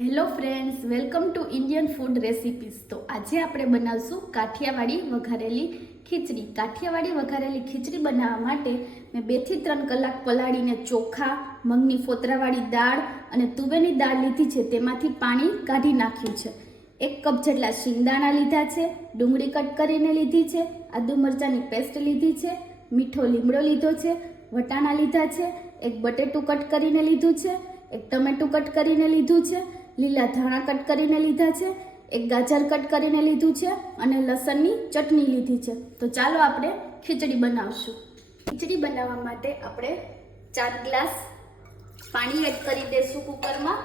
Hello friends, welcome to Indian food recipes. તો આજે આપણે બનાવશું કાઠિયાવાડી વઘારેલી ખીચડી. કાઠિયાવાડી વઘારેલી ખીચડી બનાવવા માટે મેં 2 થી 3 કલાક પલાળીને ચોખા, મગની ફોતરાવાળી દાળ અને તુવેરની દાળ લીધી છે. તેમાંથી પાણી કાઢી નાખ્યું છે. 1 કપ જેટલા શિંગદાણા લીધા છે, ડુંગળી કટ કરીને લીધી છે, આદુ મરચાંની પેસ્ટ લીધી છે, મીઠો લીમડો લીધો છે, વટાણા લીધા છે, 1 બટેટું કટ કરીને લીધું છે, 1 ટમેટું કટ કરીને લીધું છે, લીલા ધાણા કટ કરીને લીધા છે, 1 ગાજર કટ કરીને લીધું છે અને લસણની ચટણી લીધી છે. તો ચાલો આપણે ખીચડી બનાવશું. ખીચડી બનાવવા માટે આપણે 4 ગ્લાસ પાણી એડ કરી દઈશું કુકરમાં.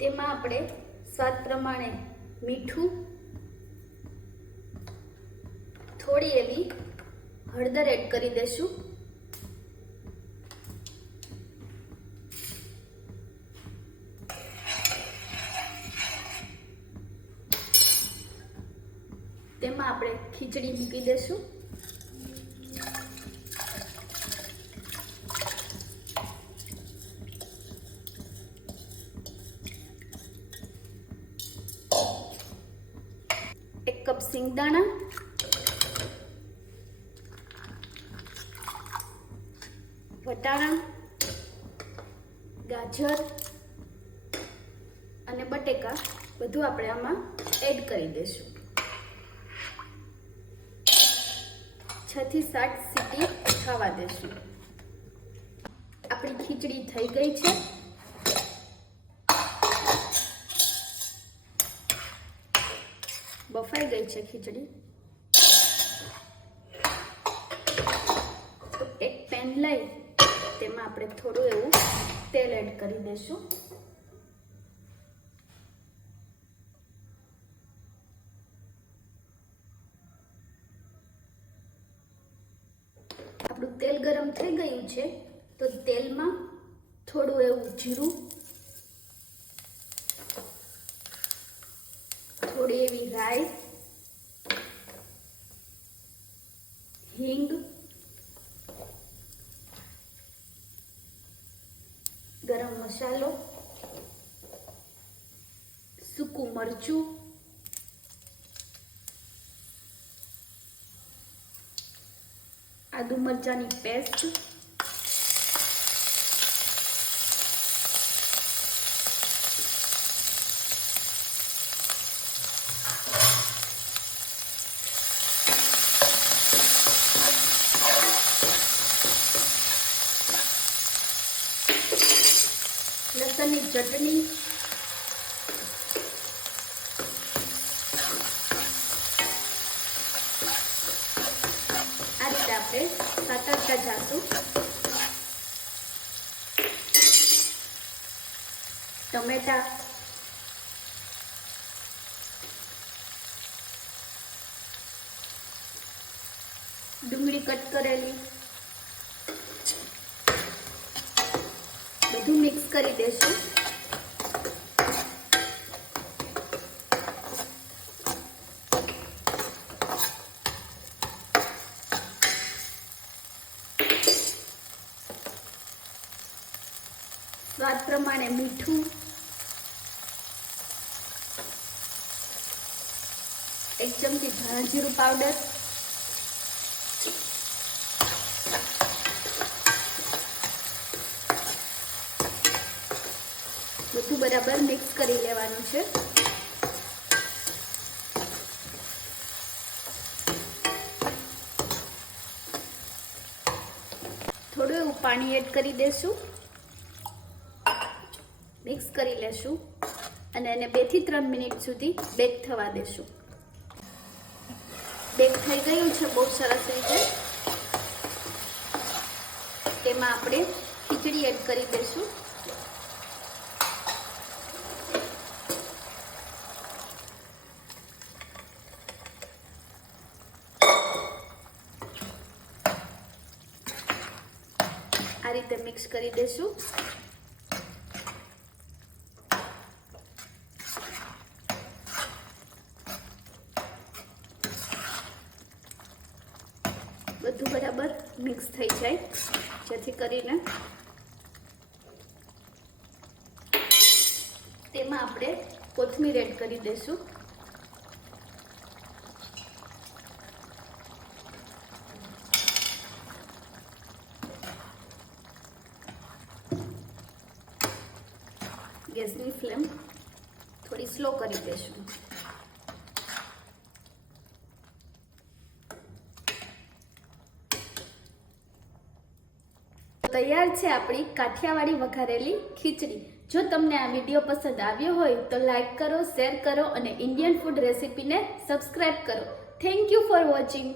તેમાં આપણે સ્વાદ પ્રમાણે મીઠું, થોડી એવી હળદર એડ કરી દઈશું. તેમાં આપણે ખીચડી મૂકી દઈશું. એક કપ સિંગદાણા, વટાણા, ગાજર અને બટેકા બધું આપણે આમાં એડ કરી દઈશું. 6 થી 7 સીટી થવા દઈશું. આપણી ખીચડી થઈ ગઈ છે. બફાઈ ગઈ છે ખીચડી. તો એક પેન લઈ તેમાં આપણે થોડું એવું તેલ એડ કરી દઈશું. આપણું તેલ ગરમ થઈ ગયું છે. તો તેલમાં થોડું એવું જીરું, થોડી એવી રાઈ, હિંગ, ગરમ મસાલો, સૂકું મરચું, આદુ મરચાંની પેસ્ટ, લસણની ચટણી, આ રીતે આપણે સાતરતા જાશું. ટમેટા, ડુંગળી કટ કરેલી બધું મિક્સ કરી દેશું. સ્વાદ પ્રમાણે મીઠું, 1 ચમચી ધાણા જીરું પાવડર, બધું બરાબર મિક્સ કરી લેવાનું છે. થોડું એવું પાણી એડ કરી દેશું, મિક્સ કરી લેશું અને એને 2 થી 3 મિનિટ સુધી બેક થવા દેશું. બેક થઈ ગયું છે બહુ સરસ રીતે. તેમાં આપણે ખીચડી એડ કરી દઈશું. આ રીતે મિક્સ કરી દેશું. બધું બરાબર મિક્સ થઈ જાય, જેથી કરીને તેમાં આપણે કોથમીર એડ કરી દઈશું. ગેસની ફ્લેમ થોડી સ્લો કરી દઈશું. તૈયાર છે આપણી કાઠિયાવાડી વઘારેલી ખીચડી. જો તમને આ વિડીયો પસંદ આવ્યો હોય તો લાઈક કરો, શેર કરો અને ઇન્ડિયન ફૂડ રેસીપીને સબસ્ક્રાઇબ કરો. Thank you for watching.